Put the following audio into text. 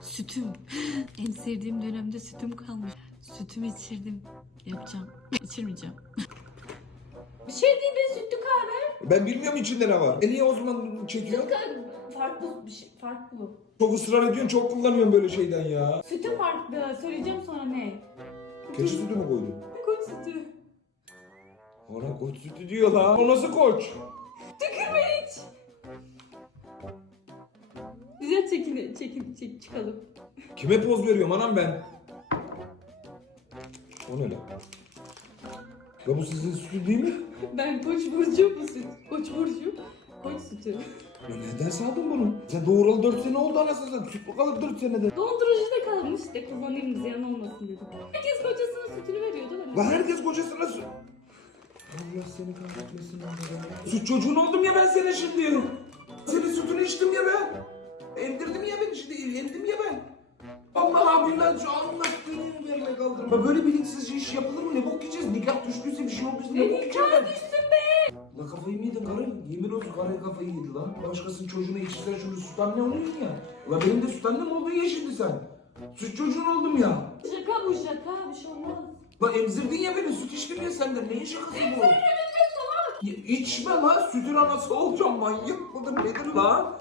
Sütüm. En sevdiğim dönemde sütüm kalmış. Sütümü içirdim. Yapacağım. İçirmeyeceğim. Bir şey değil de sütlü kahve. Ben bilmiyorum içinde ne var. E niye o zaman çekiyor? Farklı bir şey. Farklı. Çok ısrar ediyorsun çok kullanıyorsun böyle şeyden ya. Sütü farklı. Söyleyeceğim sonra ne? Keçi sütü mü koydun? Koç sütü. Ona koç sütü diyor lan. O nasıl koç? Güzel çekin, çekin, çek, çıkalım. Kime poz veriyorum anam ben? O ne lan? Ya bu sizin sütü değil mi? Ben koç burcu bu süt. Koç burcu. Koç sütü. Ya nereden sağdın bunu? Sen doğuralı 4 sene oldu anasını sen. Süt mü kalır 4 senede? Dondurucuda kalmış de kullanayım ziyan olmasın dedim. Herkes kocasının sütünü veriyordu. Lan herkes kocasına süt... Allah seni kahretmesin. Süt çocuğun oldum ya ben senin şimdi. Senin sütünü içtim ya ben. Allah billahi şu anlattığını verme kaldırma. Böyle bilinçsizce iş yapılır mı? Ne bok yiyeceğiz? Nikah düştüyse bir şey olduysa ne bok yiyeceğim ben? düştün be? La kafayı mı yedin karı? Yemin olsun karı kafayı yedi lan. Başkasının çocuğuna içirsen şunu süt anne oluyorsun ya. La benim de süt annem oldun ya şimdi sen. Süt çocuğun oldum ya. Şaka bu şaka bir şey olmaz. La emzirdin ya beni süt içtim ya senden. Neyin şakası bu? Ya içme lan sütün anası olacağım manyak mıdır nedir lan?